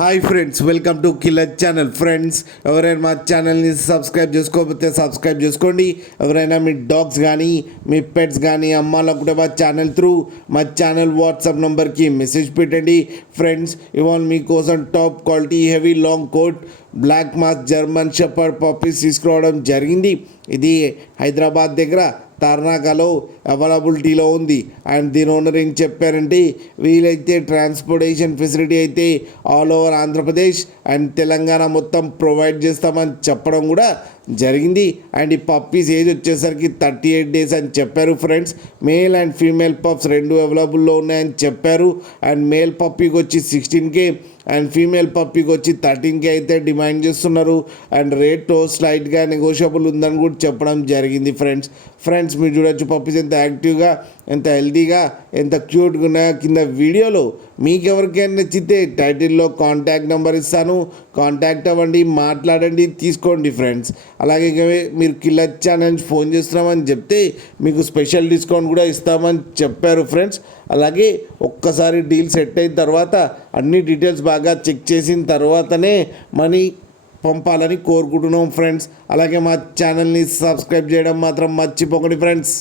Hi friends, welcome to killer channel. Friends, ఎవరైనా మా ఛానల్ని సబ్స్క్రైబ్ చేసుకోకపోతే సబ్స్క్రైబ్ చేసుకోండి. ఎవరైనా మీ డాగ్స్ కానీ మీ పెట్స్ కానీ అమ్మాలనుకుంటే మా ఛానల్ త్రూ మా ఛానల్ వాట్సాప్ నెంబర్కి మెసేజ్ పెట్టండి. ఫ్రెండ్స్, ఇవాళ మీకోసం top quality heavy long coat black mass German shepherd puppies తీసుకురావడం జరిగింది. ఇది హైదరాబాద్ దగ్గర తార్నాకలో అవైలబిలిటీలో ఉంది. అండ్ దీని ఓనర్ ఏం చెప్పారంటే, వీలైతే ట్రాన్స్పోర్టేషన్ ఫెసిలిటీ అయితే all over Andhra Pradesh and Telangana మొత్తం ప్రొవైడ్ చేస్తామని చెప్పడం కూడా జరిగింది. అండ్ ఈ పప్పీస్ ఏజ్ వచ్చేసరికి 38 days అని చెప్పారు. Friends, male and female pups రెండు అవైలబుల్లో ఉన్నాయని చెప్పారు. అండ్ మేల్ పప్పీకి వచ్చి 16K అండ్ ఫీమేల్ పప్పీకి వచ్చి 13K అయితే డిమాండ్ చేస్తున్నారు. అండ్ రేట్ స్లైట్గా నెగోషియబుల్ ఉందని కూడా చెప్పడం జరిగింది. ఫ్రెండ్స్ మీరు చూడొచ్చు పప్పీస్ ఎంత యాక్టివ్గా, ఎంత హెల్తీగా, ఎంత క్యూట్గా ఉన్నాయో. కింద వీడియోలో మీకు ఎవరికైనా నచ్చితే టైటిల్లో కాంటాక్ట్ నెంబర్ ఇస్తాను, కాంటాక్ట్ అవ్వండి, మాట్లాడండి, తీసుకోండి. ఫ్రెండ్స్, అలాగే మీరు కిల్లర్ ఛానల్ ఫోన్ చేస్తున్నామని చెప్తే మీకు స్పెషల్ డిస్కౌంట్ కూడా ఇస్తామని చెప్పారు. ఫ్రెండ్స్, అలాగే ఒక్కసారి డీల్ సెట్ అయిన తర్వాత అన్ని డీటెయిల్స్ బాగా చెక్ చేసిన తర్వాతనే మనీ పంపాలని కోరుకుంటున్నాం. ఫ్రెండ్స్, అలాగే మా ఛానల్ని సబ్స్క్రైబ్ చేయడం మాత్రం మర్చిపోకండి. ఫ్రెండ్స్.